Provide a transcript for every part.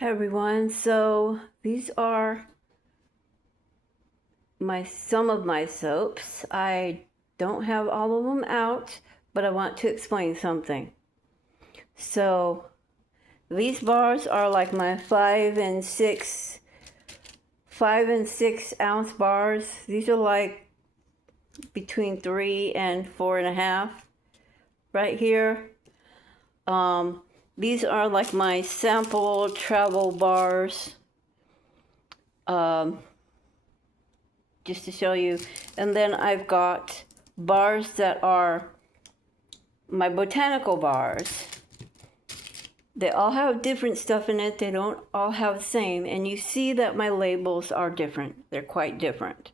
Hey everyone, so these are some of my soaps. I don't have all of them out, but I want to explain something. So these bars are like my 5 and 6 ounce bars. These are like between 3 and 4.5 right here. These are like my sample travel bars. Just to show you. And then I've got bars that are my botanical bars. They all have different stuff in it. They don't all have the same. And you see that my labels are different. They're quite different.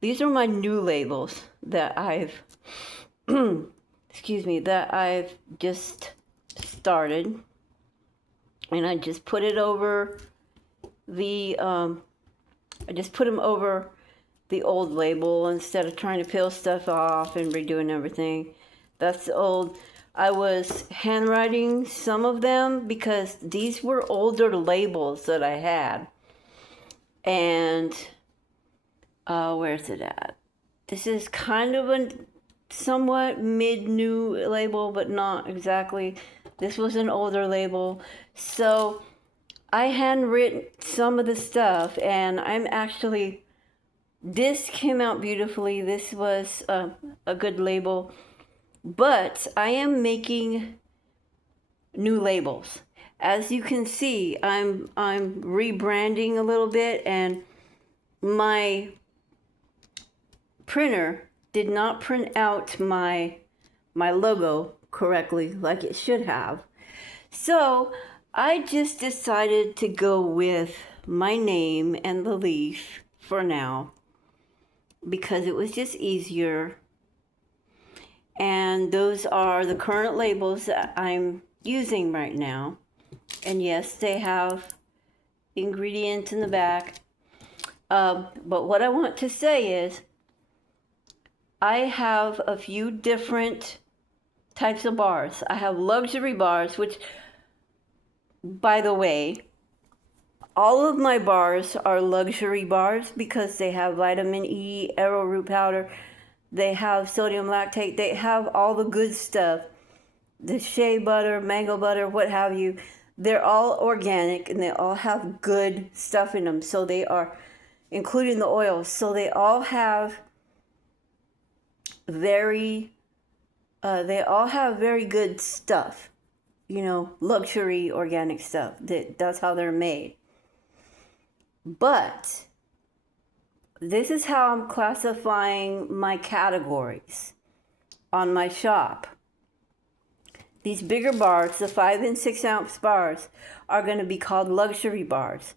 These are my new labels that I've, that I've just started. And I just put it over I just put them over the old label instead of trying to peel stuff off and redoing everything. That's the old. I was handwriting some of them because these were older labels that I had. And where's it at? This is kind of a somewhat mid-new label, but not exactly. This was an older label. So I handwritten some of the stuff, and this came out beautifully. This was a good label, but I am making new labels. As you can see, I'm rebranding a little bit, and my printer did not print out my logo correctly like it should have. So I just decided to go with my name and the leaf for now because it was just easier. And those are the current labels that I'm using right now. And yes, they have ingredients in the back. But what I want to say is I have a few different types of bars. I have luxury bars, which, by the way, all of my bars are luxury bars because they have vitamin E, arrowroot powder, they have sodium lactate, they have all the good stuff, the shea butter, mango butter, what have you. They're all organic and they all have good stuff in them. So they are, including the oils, so they all have very good stuff. You know, luxury organic stuff. That's how they're made. But this is how I'm classifying my categories on my shop. These bigger bars, the 5 and 6 ounce bars, are going to be called luxury bars.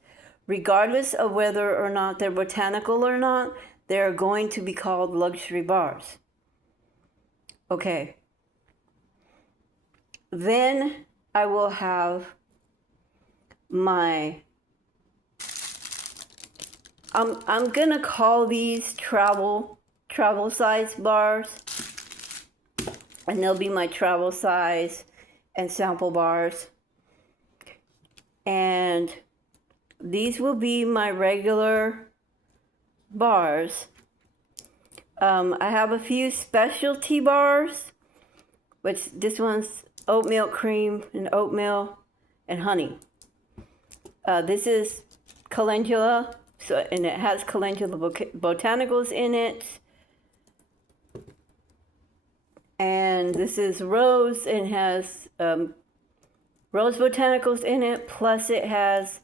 Regardless of whether or not they're botanical or not, they're going to be called luxury bars. Okay. Then I will have my, I'm gonna call these travel size bars, and they'll be my travel size and sample bars. And these will be my regular bars. I have a few specialty bars, which this one's oat milk cream and oatmeal and honey. This is calendula, and it has calendula botanicals in it. And this is rose and has rose botanicals in it. Plus it has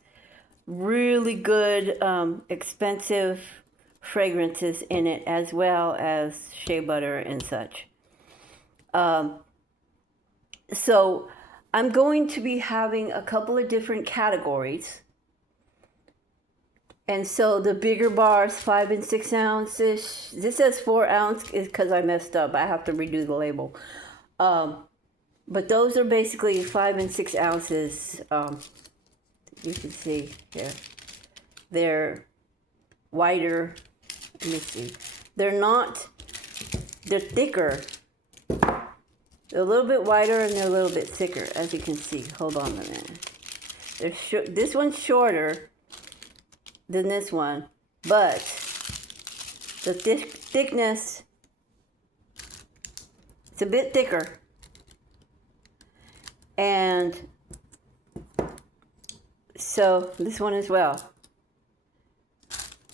really good expensive fragrances in it, as well as shea butter and such. So I'm going to be having a couple of different categories. And so the bigger bars, 5 and 6 ounces, this says 4 ounce is because I messed up. I have to redo the label. But those are basically 5 and 6 ounces. You can see here. They're wider. Let me see. They're thicker. They're a little bit wider and they're a little bit thicker, as you can see. Hold on a minute. This one's shorter than this one, but the thickness, it's a bit thicker. And so this one as well.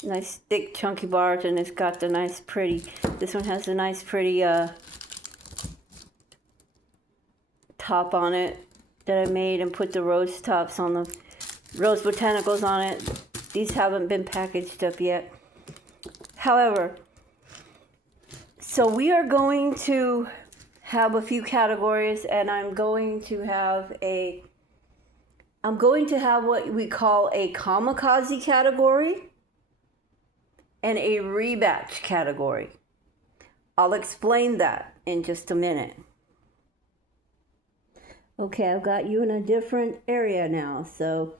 Nice thick chunky bars, and it's got the nice pretty, this one has a nice pretty top on it that I made and put the rose tops on the rose botanicals on it. These haven't been packaged up yet. However, so we are going to have a few categories, and I'm going to have what we call a kamikaze category and a rebatch category. I'll explain that in just a minute. Okay, I've got you in a different area now, so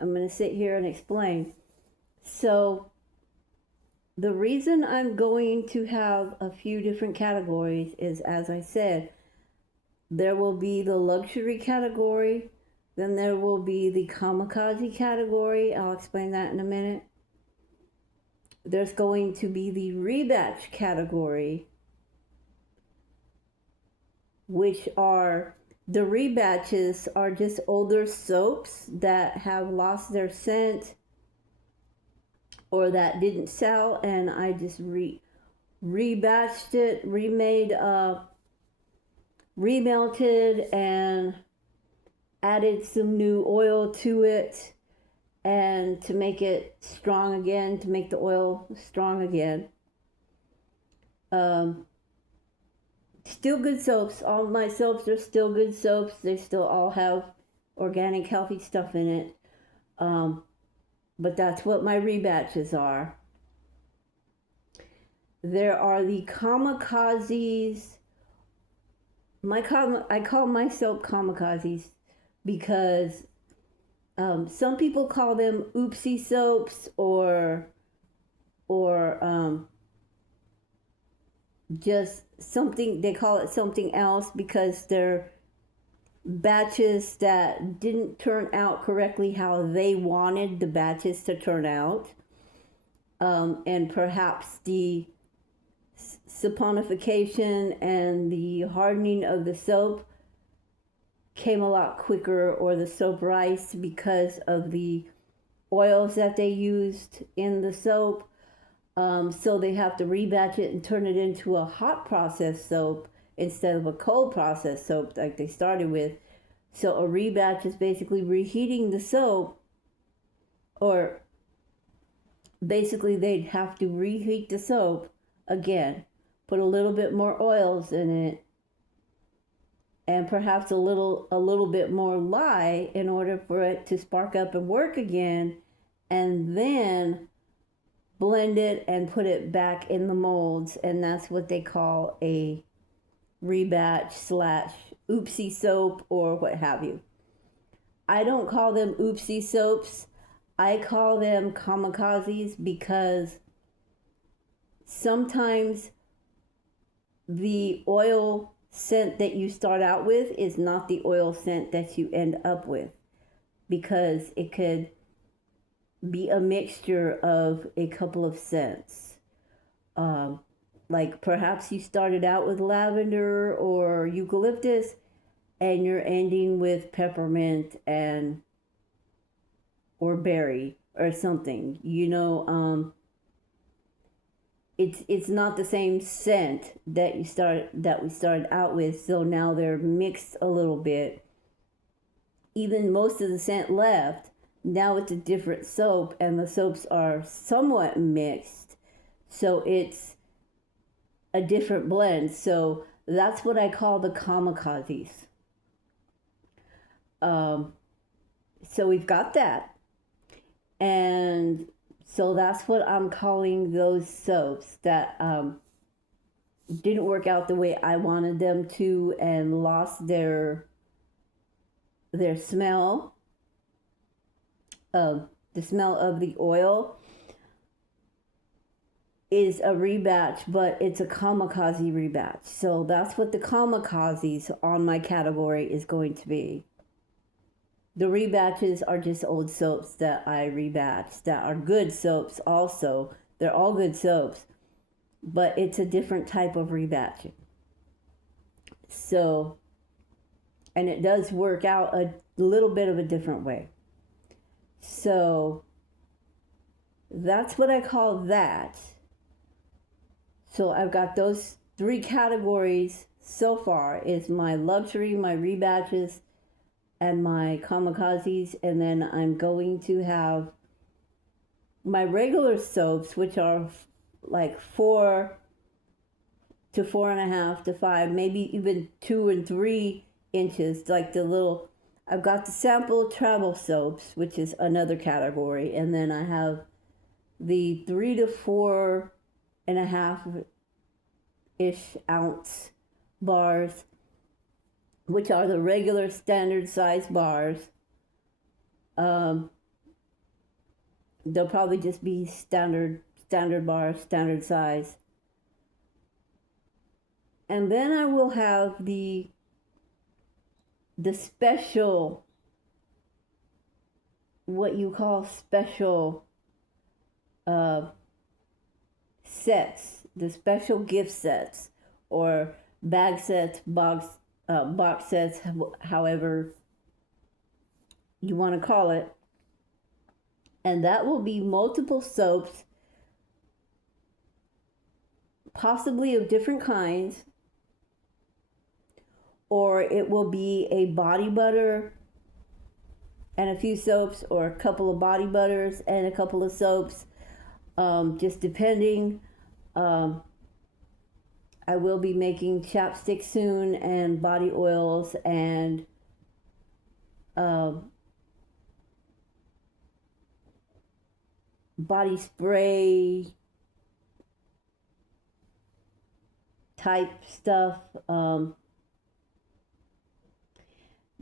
I'm going to sit here and explain. So the reason I'm going to have a few different categories is, as I said, there will be the luxury category, then there will be the kamikaze category. I'll explain that in a minute. There's going to be the rebatch category, which are, the rebatches are just older soaps that have lost their scent or that didn't sell, and I just rebatched it, remelted and added some new oil to it, and to make it strong again, to make the oil strong again. Still good soaps. All my soaps are still good soaps. They still all have organic, healthy stuff in it. But that's what my rebatches are. There are the kamikazes. I call my soap kamikazes because some people call them oopsie soaps or just something, they call it something else because they're batches that didn't turn out correctly how they wanted the batches to turn out. And perhaps the saponification and the hardening of the soap came a lot quicker, or the soap rice, because of the oils that they used in the soap. So they have to rebatch it and turn it into a hot process soap instead of a cold process soap like they started with. So a rebatch is basically reheating the soap, or basically they'd have to reheat the soap again, put a little bit more oils in it, and perhaps a little bit more lye in order for it to spark up and work again, and then blend it and put it back in the molds. And that's what they call a rebatch / oopsie soap, or what have you. I don't call them oopsie soaps. I call them kamikazes because sometimes the oil scent that you start out with is not the oil scent that you end up with, because it could be a mixture of a couple of scents. Like perhaps you started out with lavender or eucalyptus and you're ending with peppermint and or berry or something. It's not the same scent that we started out with, so now they're mixed a little bit. Even most of the scent left. Now it's a different soap, and the soaps are somewhat mixed, so it's a different blend. So that's what I call the kamikazes. So we've got that, and so that's what I'm calling those soaps that didn't work out the way I wanted them to and lost their smell. The smell of the oil is a rebatch, but it's a kamikaze rebatch. So that's what the kamikazes on my category is going to be. The rebatches are just old soaps that I rebatch that are good soaps also. They're all good soaps, but it's a different type of rebatching. So, and it does work out a little bit of a different way. So, that's what I call that. So I've got those 3 categories so far is my luxury, my rebatches, and my kamikazes. And then I'm going to have my regular soaps, which are like 4 to 4.5 to 5, maybe even 2 and 3 inches, like the little. I've got the sample travel soaps, which is another category, and then I have the 3 to 4.5 ish ounce bars, which are the regular standard size bars. They'll probably just be standard bars, standard size. And then I will have the special, what you call special sets, the special gift sets, or bag sets, box sets, however you want to call it. And that will be multiple soaps, possibly of different kinds, or it will be a body butter and a few soaps, or a couple of body butters and a couple of soaps, just depending. I will be making chapstick soon, and body oils, and body spray type stuff.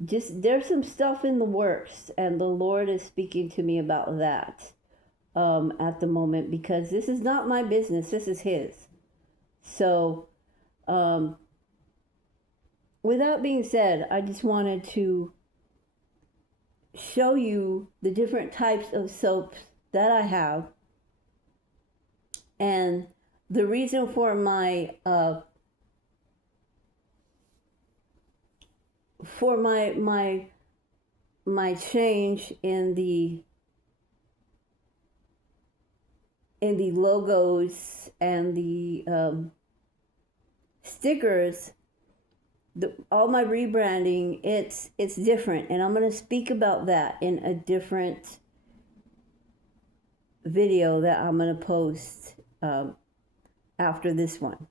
Just there's some stuff in the works, and the Lord is speaking to me about that at the moment, because this is not my business, this is His. So with that being said, I just wanted to show you the different types of soaps that I have, and the reason for my change in the logos and the stickers. All my rebranding, it's different, and I'm going to speak about that in a different video that I'm going to post after this one.